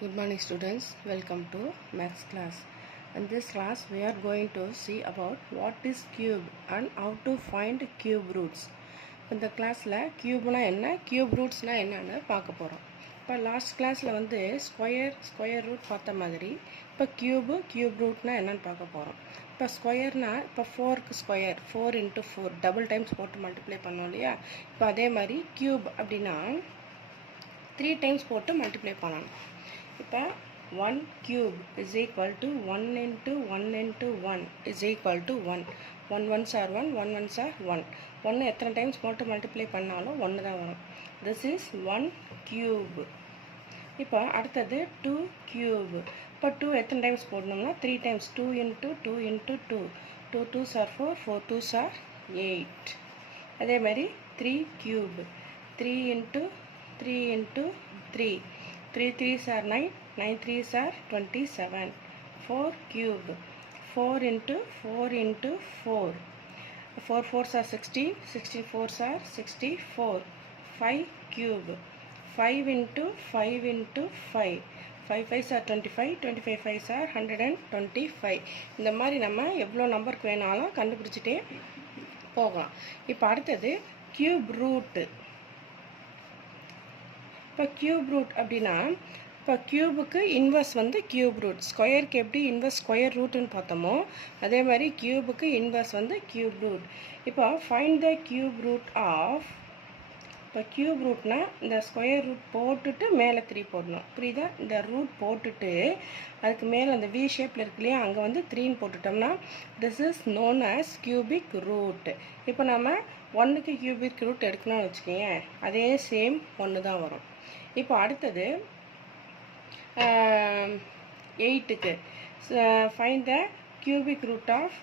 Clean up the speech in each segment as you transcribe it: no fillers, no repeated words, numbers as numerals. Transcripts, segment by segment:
Good morning students, welcome to maths class. In this class we are going to see about what is cube and how to find cube roots. இந்த கிளாஸில் கியூப்னா என்ன, cube ரூட்ஸ்னா என்னன்னு பார்க்க போகிறோம். இப்போ last கிளாஸில் வந்து ஸ்கொயர் ரூட் பார்த்த மாதிரி இப்போ கியூப் ரூட்னா என்னன்னு பார்க்க போகிறோம். இப்போ ஸ்கொயர்னா இப்போ 4க்கு ஸ்கொயர் 4 × 4 டபுள் டைம்ஸ் போட்டு மல்டிப்ளை பண்ணோம் இல்லையா. இப்போ அதே மாதிரி கியூப் அப்படின்னா 3 டைம்ஸ் போட்டு மல்டிப்ளை பண்ணணும். இப்போ 1 cube is equal to 1 × 1 × 1 is equal to 1. 1 ones are 1, 1 ones are 1. 1 எத்தனை டைம்ஸ் போட்டு மல்டிப்ளை பண்ணாலும் 1 தான் வரும். This is 1 cube. இப்போ அடுத்தது 2 cube. இப்போ 2 எத்தனை டைம்ஸ் போடணும்னா 3 times 2 × 2 × 2. 2 2s are 4, 4 2s are 8. அதே மாதிரி 3 cube. 3 × 3 × 3. 3 3s are 9, 9 3s are 27. 4 cube. 4 × 4 × 4. 4 4s are 16, 16 4s are 64. 5 cube. 5 × 5 × 5. 5 5s are 25, 25 5s are 125. இந்த மாதிரி நம்ம எவ்வளோ நம்பருக்கு வேணாலும் கண்டுபிடிச்சிட்டே போகலாம். இப்போ அடுத்தது கியூப் ரூட்டு. இப்போ கியூப் ரூட் அப்படின்னா இப்போ கியூபுக்கு இன்வர்ஸ் வந்து கியூப் ரூட். ஸ்கொயருக்கு எப்படி இன்வர்ஸ் ஸ்கொயர் ரூட்டுன்னு பார்த்தோமோ அதே மாதிரி கியூபுக்கு இன்வர்ஸ் வந்து கியூப் ரூட். இப்போ find the cube root of. இப்போ கியூப் ரூட்னா இந்த ஸ்கொயர் ரூட் போட்டுட்டு மேலே 3 போடணும், புரியுதா? இந்த ரூட் போட்டுட்டு அதுக்கு மேலே அந்த வி ஷேப்பில் இருக்கு இல்லையா, அங்கே வந்து 3ன்னு போட்டுட்டோம்னா this is known as cubic root. இப்போ நம்ம 1க்கு கியூபிக் ரூட் எடுக்கணும்னு வச்சுக்கோங்க, அதே சேம் 1 தான் வரும். இப்போ அடுத்தது 8க்கு find the cubic root of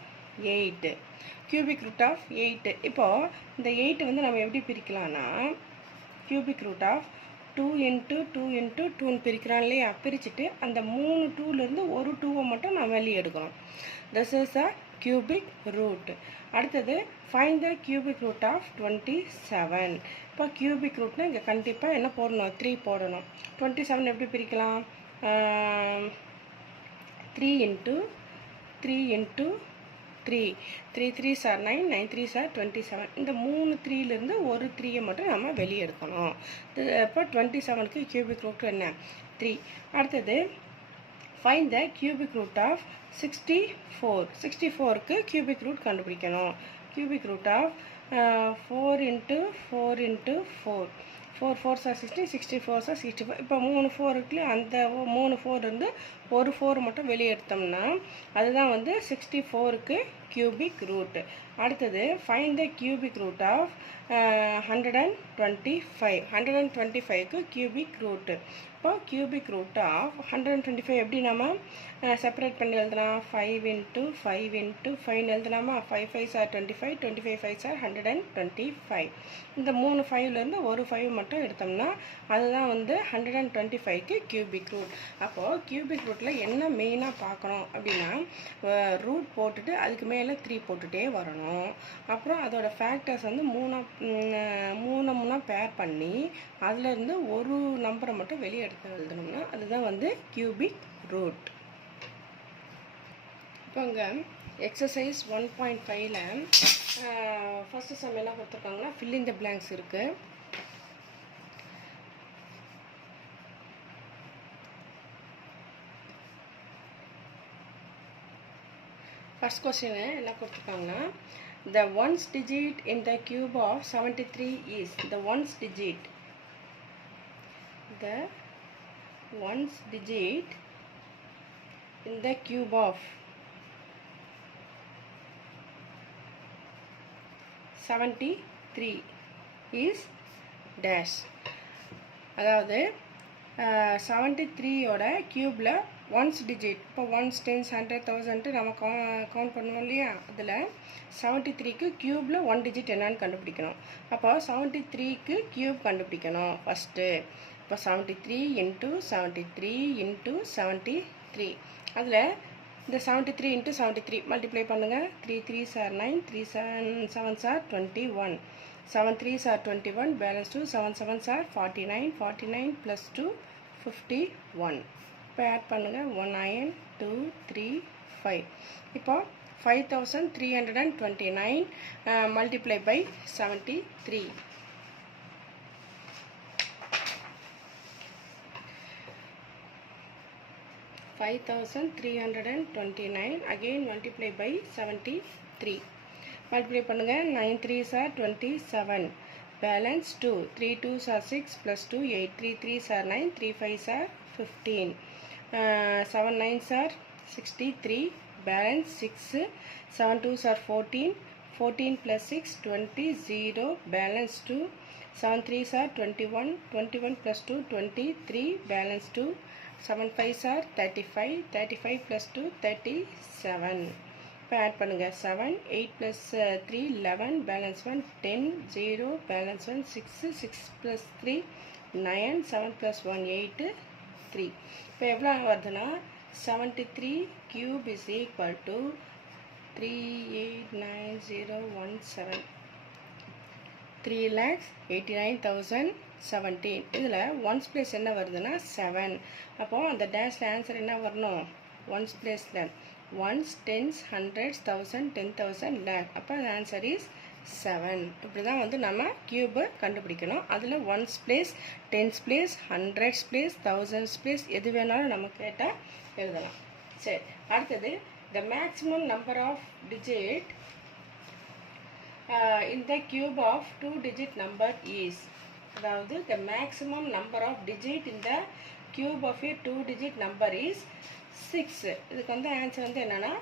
8. Cubic root of 8. இப்போது இந்த 8 வந்து நம்ம எப்படி பிரிக்கலாம்னா கியூபிக் ரூட் ஆஃப் 2 × 2 × 2ன்னு பிரிக்கிறோம் இல்லையா. பிரிச்சுட்டு அந்த 3 2லேருந்து ஒரு 2வை மட்டும் நான் வெளியே எடுக்கணும். This is a cubic root. அடுத்தது find the cubic root of 27. இப்போ கியூபிக் ரூட்னா இங்கே கண்டிப்பாக என்ன போடணும், 3 போடணும். 27 எப்படி பிரிக்கலாம், 3 × 3 × 3. 3 3s are 9, 9 3s are 27. இந்த 3 3லேருந்து ஒரு 3யை மட்டும் நம்ம வெளியே எடுக்கணும். இப்போ 27க்கு கியூபிக் ரூட் என்ன, 3. அடுத்தது find the cubic root of 64. 64க்கு கியூபிக் ரூட் கண்டுபிடிக்கணும். Cubic root of 4 × 4 × 4. 4 4s are 16, 64s are 65. இப்போ 3 4 இருக்குல்ல, அந்த 3 4 இருந்து ஒரு 4 மட்டும் வெளியே எடுத்தோம்னா அதுதான் வந்து 64க்கு கியூபிக் ரூட். அடுத்தது find the cubic root of 125. 125க்கு கியூபிக் ரூட்டு. இப்போ கியூபிக் ரூட் ஆஃப் 125 எப்படி நம்ம செப்பரேட் பண்ணி எழுதலாம், 5 × 5 × 5 எழுதலாமா. 5 5s are 25, 25 5s are 125. இந்த 3 5லேருந்து ஒரு 5 மட்டும் எடுத்தோம்னா அதுதான் வந்து 125க்கு கியூபிக் ரூட். அப்போது கியூபிக் ரூட்டில் என்ன மெயினாக பார்க்கணும் அப்படின்னா ரூட் போட்டுட்டு அதுக்கு மேலே 3 போட்டுகிட்டே வரணும். அப்புறம் அதோட ஃபேக்டர்ஸ் வந்து மூணு பேர் பண்ணி அதுலேருந்து ஒரு நம்பரை மட்டும் வெளியே எடுத்து எழுதணும்னா அதுதான் வந்து கியூபிக் ரூட். இப்போ இங்கே எக்ஸசைஸ் 1.5ல் ஃபஸ்ட்டு சம் என்ன கொடுத்துருக்காங்கன்னா ஃபில் இன் த பிளாங்க்ஸ் இருக்குது. ஃபர்ஸ்ட் கொஸ்டின் என்ன கொடுத்துருக்காங்கன்னா the ones digit in the cube of 73 is. The ones digit in the cube of 73 is dash. அதாவது 73யோட கியூபில் ஒன்ஸ் டிஜிட். இப்போ 1s 10s 100 1000 நம்ம கவுண்ட் பண்ணுவோம் இல்லையா, அதில் 73க்கு கியூபில் 1 டிஜிட் என்னன்னு கண்டுபிடிக்கணும். அப்போ 73க்கு கியூப் கண்டுபிடிக்கணும் ஃபஸ்ட்டு. இப்போ 73 × 73 × 73. அதில் இந்த 73 × 73 மல்டிப்ளை பண்ணுங்கள். 3 3s are 9, 3 7s are 21. 7 3s are 21, balance 2, 7 7s are 49, 49 plus 2 51. இப்போ ஆட் பண்ணுங்கள் 9 2 3 5. இப்போ 5329 multiply by 73. 5329 again multiply by 73. Multiply பண்ணுங்க 9 3s are 27. Balance 2. 3 2s are 6 plus 2 8. 3 3s are 9. 3 5s are 15. 7 9s are 63. Balance 6. 7 2s are 14. 14 plus 6 20. 0. Balance 2. 7 3s are 21. 21 plus 2 23. Balance 2. 7 5s are 35. 35 plus 2 37. இப்போ add பண்ணுங்கள் 7 8 plus 3 11. Balance 1 10. 0. Balance 1 6. 6 plus 3 9. 7 plus 1 8 3. இப்போ எவ்வளோ வருதுன்னா 73 cube is equal to 389,017. 3,89,017. இதில் once place என்ன வருதுன்னா 7. அப்போது அந்த டேஷில் ஆன்சர் என்ன வரணும்? ஒன்ஸ் பிளேஸில் ones tens hundreds thousand 10,000 lakh. அப்போ ஆன்சர் இஸ் 7. இப்படி தான் வந்து நம்ம கியூபை கண்டுபிடிக்கணும். அதில் once place, tense place, hundreds place, thousands place எது வேணாலும் நம்ம கேட்டால் எழுதலாம். சரி, அடுத்தது the maximum number of digit in the cube of 2-digit number is. அதாவது the maximum number of digit in the cube of a 2-digit number is 6. இதுக்கு வந்து ஆன்சர் வந்து என்னன்னா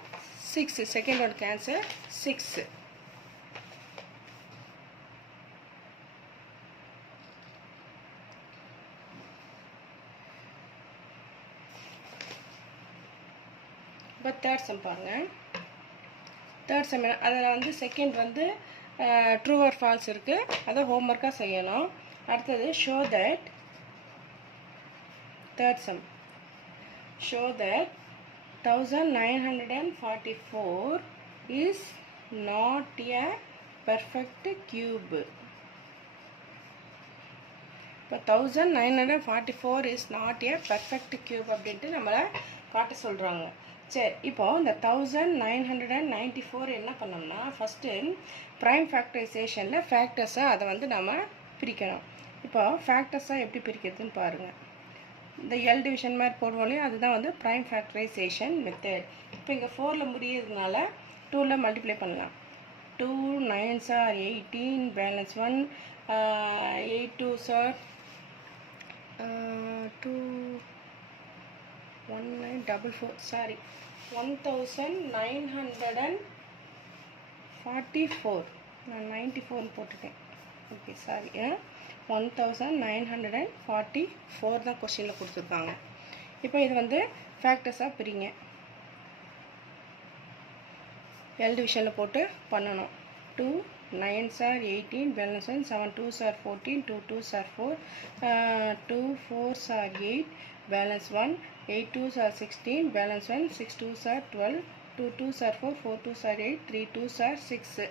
6. செகண்ட் ஒன்க்கு ஆன்சர் 6. இப்போ தேர்ட் சம் பாருங்கள். தேர்ட் சம் அதில் வந்து செகண்ட் வந்து ட்ரூ ஆர் ஃபால்ஸ் இருக்குது, அதை ஹோம்ஒர்க்காக செய்யணும். அடுத்தது show that third sum show that 1944 is not a perfect cube. இப்போ 1944 is not a perfect cube அப்படின்ட்டு நம்மளை காட்ட சொல்கிறாங்க. சரி, இப்போ இந்த 1994 என்ன பண்ணோம்னா ஃபஸ்ட்டு ப்ரைம் ஃபேக்டரைசேஷனில் ஃபேக்டர்ஸை அதை வந்து நம்ம பிரிக்கணும். இப்போ ஃபேக்டர்ஸாக எப்படி பிரிக்கிறதுன்னு பாருங்கள். இந்த எல் டிவிஷன் மாதிரி போடுவோம் இல்லையா, அதுதான் வந்து ப்ரைம் ஃபேக்டரைசேஷன் மெத்தட். இப்போ இங்கே 4ல் முடியறதுனால 2ல் மல்டிப்ளை பண்ணலாம். 2 9s are 18. Balance 1 8 2s are 2 1944 sorry 1944. நான் 94 போட்டுட்டேன். ஓகே சாரி, 1944 தான் கொஸ்டினில் கொடுத்துருக்காங்க. இப்போ இது வந்து ஃபேக்டர்ஸாக பிரிங்க. எல் டிவிஷனில் போட்டு பண்ணணும். 2 9s are 18. Balance 1 7 2s are 14. 2 2s are 4. 2 4s are 8. Balance 1 8 2s are 16. Balance 1 6 2s are 12. 2 2s are 4. 4 2s are 8. 3 2s are 6.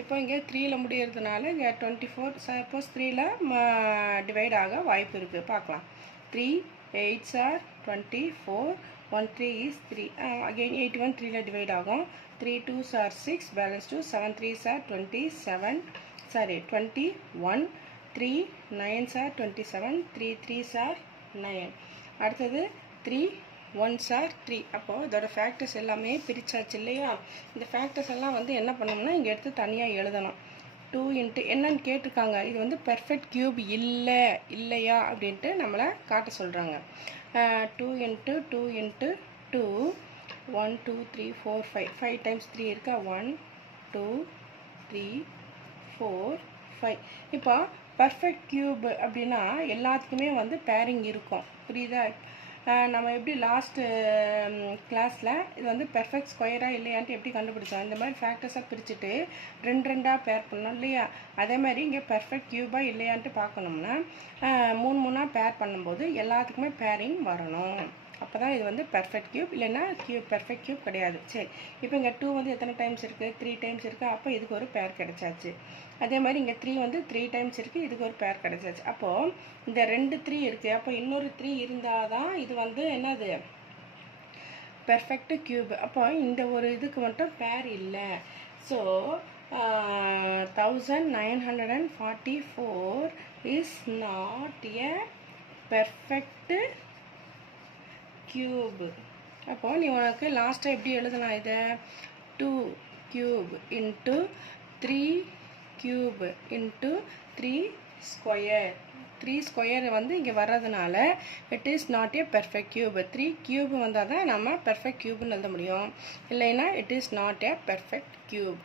இப்போ இங்கே 3ல் முடியறதுனால இங்கே 24. சப்போஸ் 3ல் டிவைட் ஆக வாய்ப்பு இருக்குது, பார்க்கலாம். 3 8s are 24. 1 3 is 3. Again 81 3ல் divide ஆகும். 3 2s are 6. Balance 2 7 3s are 27. Sorry 21. 3 9s are 27. 3 3s are 9. அடுத்தது 3 1s are 3. அப்போது இதோட ஃபேக்டர்ஸ் எல்லாமே பிரிச்சாச்சு இல்லையா? இந்த ஃபேக்டர்ஸ் எல்லாம் வந்து என்ன பண்ணோம்னா இங்கே எடுத்து தனியாக எழுதணும். 2 இன்ட்டு என்னன்னு கேட்டிருக்காங்க. இது வந்து பெர்ஃபெக்ட் கியூப் இல்லையா அப்படின்ட்டு நம்மளை காட்ட சொல்கிறாங்க. 2 இன்ட்டு 2 இன்ட்டு 2 1 2 3 4 5 5 டைம்ஸ் 3 இருக்கா? 1 2 3 4 5. இப்போ பர்ஃபெக்ட் கியூப் அப்படின்னா எல்லாத்துக்குமே வந்து பேரிங் இருக்கும், புரியுதா? நம்ம எப்படி லாஸ்ட்டு கிளாஸில் இது வந்து பெர்ஃபெக்ட் ஸ்கொயராக இல்லையான்ட்டு எப்படி கண்டுபிடிச்சோம்? இந்த மாதிரி ஃபேக்டர்ஸாக பிரிச்சுட்டு 2 2ஆக பேர் பண்ணோம் இல்லையா? அதே மாதிரி இங்கே பெர்ஃபெக்ட் கியூபாக இல்லையான்ட்டு பார்க்கணும்னா 3 3ஆக பேர் பண்ணும்போது எல்லாத்துக்குமே பேரிங் வரணும். அப்போ தான் இது வந்து பெர்ஃபெக்ட் கியூப், இல்லைன்னா பெர்ஃபெக்ட் கியூப் கிடையாது. சரி, இப்போ இங்கே 2 வந்து எத்தனை டைம்ஸ் இருக்குது? 3 டைம்ஸ் இருக்குது. அப்போ இதுக்கு ஒரு பேர் கிடைச்சாச்சு. அதே மாதிரி இங்கே 3 வந்து 3 டைம்ஸ் இருக்குது. இதுக்கு ஒரு பேர் கிடைச்சாச்சு. அப்போது இந்த 2 3 இருக்குது. அப்போ இன்னொரு 3 இருந்தால் தான் இது வந்து என்னது பெர்ஃபெக்ட் கியூப். அப்போ இந்த ஒரு இதுக்கு மட்டும் பேர் இல்லை. So 1944 is not a perfect cube. அப்போ நீ உனக்கு லாஸ்ட்டாக எப்படி எழுதலாம் இதை? 2 cube into 3 cube into 3 square. 3 square வந்து இங்கே வர்றதுனால it is not a perfect cube. 3 cube வந்தால் தான் நம்ம பெர்ஃபெக்ட் கியூப்னு எழுத முடியும், இல்லைன்னா it is not a perfect cube.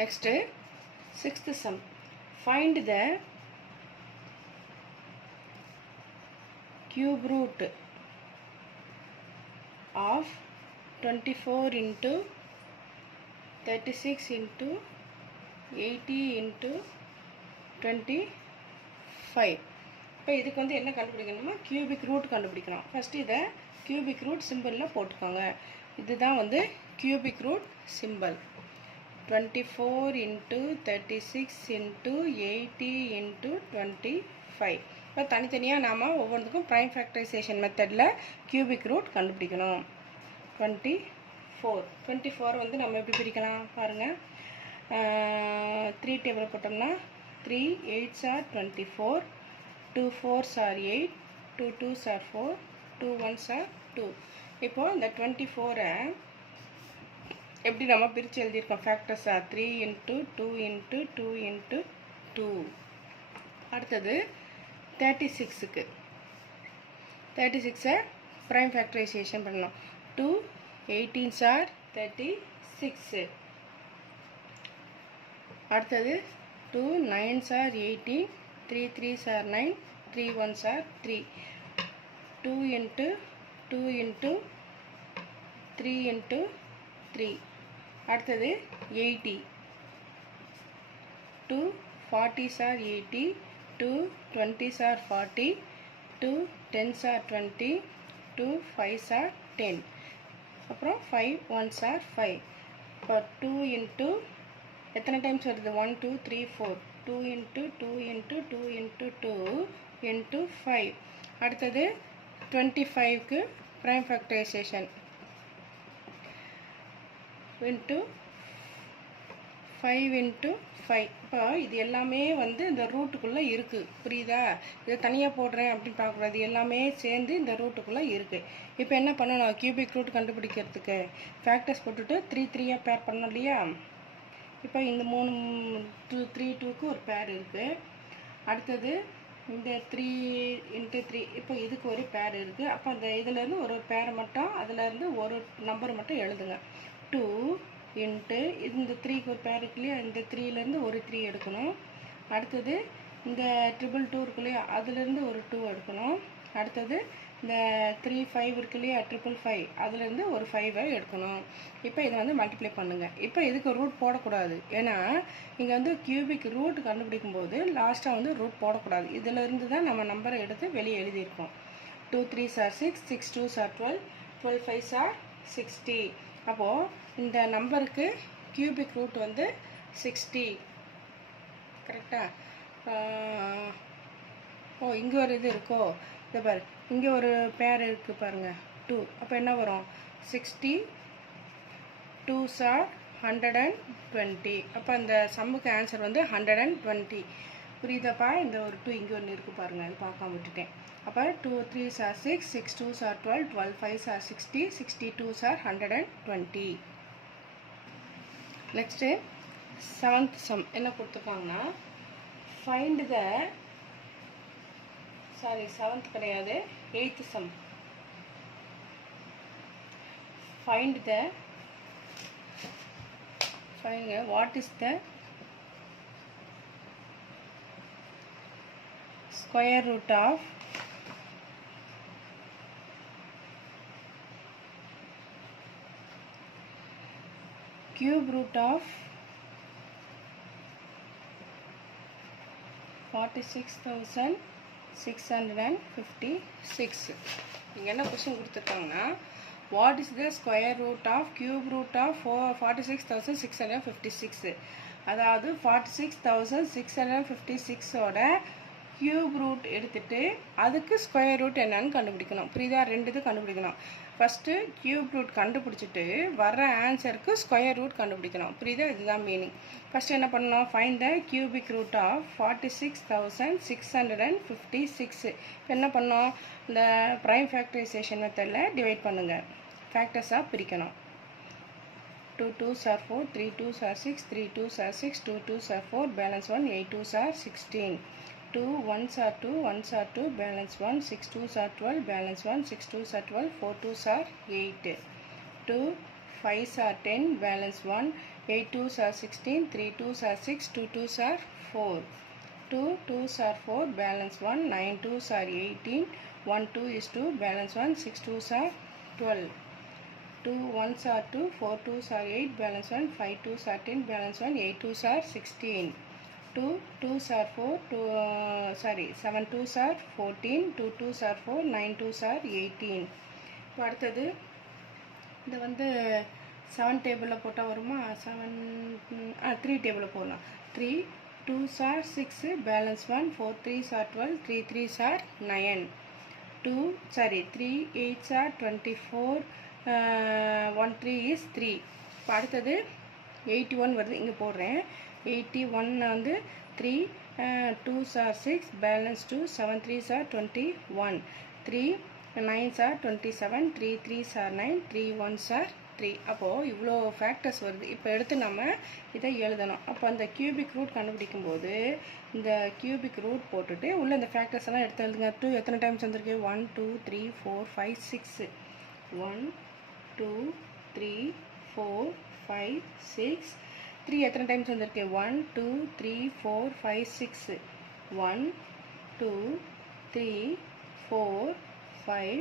Next 6th sum. Find the cube root of 24 into 36 into 80 into 25. இப்போ இதுக்கு வந்து என்ன கண்டுபிடிக்கணுமா? கியூபிக் ரூட் கண்டுபிடிக்கணும். ஃபஸ்ட்டு இதை கியூபிக் ரூட் சிம்பிளில் போட்டுக்கோங்க. இதுதான் வந்து cubic root simple. 24 into 36 into 80 into 25. இப்போ தனித்தனியாக நாம் ஒவ்வொன்றுக்கும் ப்ரைம் ஃபேக்டரைசேஷன் மெத்தடில் கியூபிக் ரூட் கண்டுபிடிக்கணும். 24 வந்து நம்ம எப்படி பிரிக்கலாம் பாருங்கள். 3 டேபிள் போட்டோம்னா 3 8s are 24, 2 4s are 8, 2 2s are 4, 2 1s are 2. இப்போது இந்த 24 எப்படி நம்ம பிரித்து எழுதியிருக்கோம்? ஃபேக்டர்ஸாக 3 into 2 into 2 into 2. அடுத்தது 36க்கு 36 ப்ரைம் ஃபேக்டரைசேஷன் பண்ணணும். 2 18s are 36. அடுத்தது 2 9s are 18, 3 3s are 9, 3 1s are 3. 2 into 2 into 3 into 3. அடுத்தது 80. 2 40s are 80, 2 20s are 40, 2 10s are 20, 2 5s are 10. அப்புறம் 5 1s are 5. இப்போ 2 into எத்தனை டைம்ஸ் வருது? 1 2 3 4. 2 into 2 into 2 into 2 into 5. அடுத்தது 25க்கு prime factorisation into 5 into 5. இப்போ இது எல்லாமே வந்து இந்த ரூட்டுக்குள்ளே இருக்குது, புரியுதா? இதை தனியாக போடுறேன் அப்படின்னு பார்க்கக்கூடாது, எல்லாமே சேர்ந்து இந்த ரூட்டுக்குள்ளே இருக்குது. இப்போ என்ன பண்ணணும்? கியூபிக் ரூட் கண்டுபிடிக்கிறதுக்கு ஃபேக்டர்ஸ் போட்டுட்டு 3 3யாக பேர் பண்ணணும் இல்லையா? இப்போ இந்த 3 3 2க்கு ஒரு பேர் இருக்குது. அடுத்தது இந்த 3 into 3, இப்போ இதுக்கு ஒரு பேர் இருக்குது. அப்போ அந்த இதுலேருந்து ஒரு பேரை மட்டும், அதுலேருந்து ஒரு நம்பர் மட்டும் எழுதுங்க. 2 இன்ட்டு இந்த 3க்கு ஒரு பேர் இருக்கு இல்லையா? இந்த 3லேருந்து ஒரு 3 எடுக்கணும். அடுத்தது இந்த 222 இருக்கு இல்லையா? அதுலேருந்து ஒரு 2 எடுக்கணும். அடுத்தது இந்த 3 5 இருக்கு இல்லையா? 555, அதுலேருந்து ஒரு 5 எடுக்கணும். இப்போ இதை வந்து மல்டிப்ளை பண்ணுங்கள். இப்போ இதுக்கு ரூட் போடக்கூடாது, ஏன்னா இங்கே வந்து கியூபிக் ரூட் கண்டுபிடிக்கும் போது லாஸ்ட்டாக வந்து ரூட் போடக்கூடாது. இதிலேருந்து தான் நம்ம நம்பரை எடுத்து வெளியே எழுதியிருக்கோம். 2 3s are 6, 6 2s are 12, 12 5s are 60. அப்போது இந்த நம்பருக்கு கியூபிக் ரூட் வந்து 60. கரெக்டாக? ஓ, இங்கே ஒரு இது இருக்கோ, இதை பாரு, இங்கே ஒரு பேர் இருக்குது பாருங்கள், 2. அப்போ என்ன வரும்? 60 2s are 120. அப்போ அந்த சம்முக்கு ஆன்சர் வந்து 120. புரியுதாப்பா? இந்த ஒரு 2 இங்கே ஒன்று இருக்குது பாருங்கள், அது பார்க்காம விட்டுட்டேன். அப்போ 2 3s are 6, 6 2s are 12, 12 5s are 60, 60 2s are 120. Next 7th sum என்ன கொடுத்துருக்காங்கன்னா, ஃபைண்ட் த 7th கிடையாது, 8th sum. Find what is the square root of cube root of 46,600 656. இங்கே என்ன கொஸ்டின் கொடுத்துருக்காங்கன்னா, what is the square root of cube root of 46,656? அதாவது 46,656ஓட cube root எடுத்துட்டு அதுக்கு square root என்னன்னு கண்டுபிடிக்கணும். புரியுதா? ரெண்டு இது கண்டுபிடிக்கணும். ஃபஸ்ட்டு கியூப் ரூட் கண்டுபிடிச்சிட்டு வர்ற ஆன்சருக்கு ஸ்கொயர் ரூட் கண்டுபிடிக்கணும். புரியுதா? இதுதான் மீனிங். ஃபஸ்ட்டு என்ன பண்ணணும்? Find the cubic root of 46,656. இப்போ என்ன பண்ணோம்? இந்த ப்ரைம் ஃபேக்டரைசேஷன் மெத்தடில் டிவைட் பண்ணுங்கள். ஃபேக்டர்ஸாக பிரிக்கணும். 2 2s are 4, 3 2s are 6, 3 2s are 6, 2 2s are 4, balance 1, 8 2s are 16. 2 1s are 2, 1s are 2, balance 1, 6 2s are 12, balance 1, 6 2s are 12, 4 2s are 8. 2 5s are 10, balance 1, 8 2s are 16, 3 2s are 6, 2 2s are 4. 2 2s are 4, balance 1, 9 2s are 18, 1 2 is 2, balance 1, 6 2s are 12. 2 1s are 2, 4 2s are 8, balance 1, 5 2s are 10, balance 1, 8 2s are 16. 2 2s are 4, 7 2s are 14, 2 2s are 4, 9 2s are 18. இப்போ அடுத்தது இது வந்து 7 டேபிளில் போட்டால் வருமா? 3 டேபிளில் போடலாம். 3 2s are 6, balance 1, 4 3s are 12, 3 3s are 9. 3 8s are 24, 1 3 is 3. இப்போ அடுத்தது 81 வருது, இங்கே போடுறேன். 81 வந்து 3 2s are 6, balance 2, 7 3s are 21, 3 9s are 27, 3 3s are 9, 3 1s are 3. அப்போது இவ்வளோ ஃபேக்டர்ஸ் வருது. இப்போ எடுத்து நம்ம இதை எழுதணும். அப்போ அந்த கியூபிக் ரூட் கண்டுபிடிக்கும் போது இந்த கியூபிக் ரூட் போட்டுட்டு உள்ள இந்த ஃபேக்டர்ஸ் எல்லாம் எடுத்து எழுதுங்க. 2 எத்தனை டைம்ஸ் வந்திருக்கு? 1 2 3 4 5 6. 1 2 3 4 5 6. 3 எத்தனை டைம்ஸ் வந்திருக்கு? 1 2 3 4 5 6. 1 2 3 4 5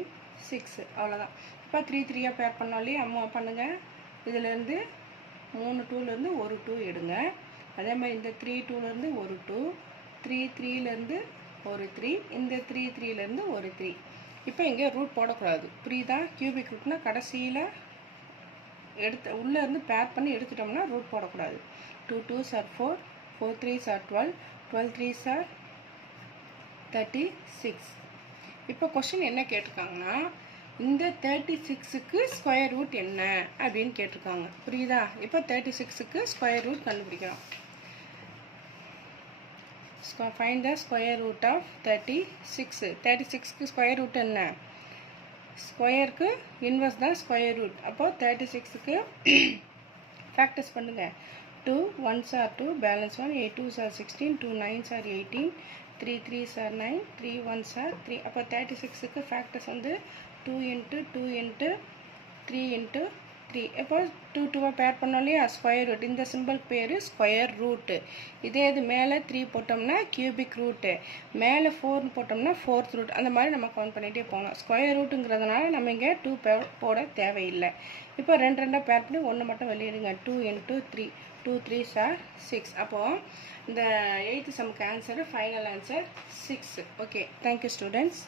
6. அவ்வளோதான். இப்போ 3 3யாக பேர் பண்ணாலே அம்மா பண்ணுங்கள். இதிலேருந்து 3 2லேருந்து ஒரு 2 எடுங்க. அதே மாதிரி இந்த 3 2லேருந்து ஒரு 2, 3 3லேருந்து ஒரு 3, இந்த 3 3லேருந்து ஒரு 3. இப்போ இங்கே ரூட் போடக்கூடாது. புரியுதா? கியூபிக் ரூட்னா கடைசியில் உள்ளேருந்து பேர் பண்ணி எடுத்துட்டோம்னா ரூட் போடக்கூடாது. 2 2s are 4, 4 3s are 12, 12 3s are 36. இப்போ கொஸ்டின் என்ன கேட்டிருக்காங்கன்னா, இந்த 36க்கு ஸ்கொயர் ரூட் என்ன அப்படின்னு கேட்டிருக்காங்க. புரியுதா? இப்போ 36க்கு ஸ்கொயர் ரூட் கண்டுபிடிக்கணும். Find the square root of 36. 36க்கு ஸ்கொயர் ரூட் என்ன? ஸ்கொயருக்கு இன்வர்ஸ் தான் ஸ்கொயர் ரூட். அப்போது 36க்கு ஃபேக்டர்ஸ் பண்ணுங்கள். 2 1s are 2, balance 1, 8 2s are 16, 2 9s are 18, 3 3s are 9, 3 1s are 3. அப்போ 36க்கு ஃபேக்டர்ஸ் வந்து 2 into 2 into 3 into 3. இப்போ 2 2 பேர் பண்ணோம் இல்லையா? Square root. இந்த சிம்பிள் பேர் ஸ்கொயர் ரூட்டு. இதே இது மேலே 3 போட்டோம்னா கியூபிக் ரூட்டு, மேலே 4 போட்டோம்னா ஃபோர்த் ரூட். அந்த மாதிரி நம்ம கவுண்ட் பண்ணிகிட்டே போகணும். ஸ்கொயர் ரூட்டுங்கிறதுனால நம்ம இங்கே 2 போட தேவையில்லை. இப்போ 2 2 பேர் பண்ணி 1 மட்டும் வெளியிடுங்க. 2 into 3, 2 3s are 6. அப்போது இந்த 8th சம்முக்கு answer final answer 6. Okay, thank you students.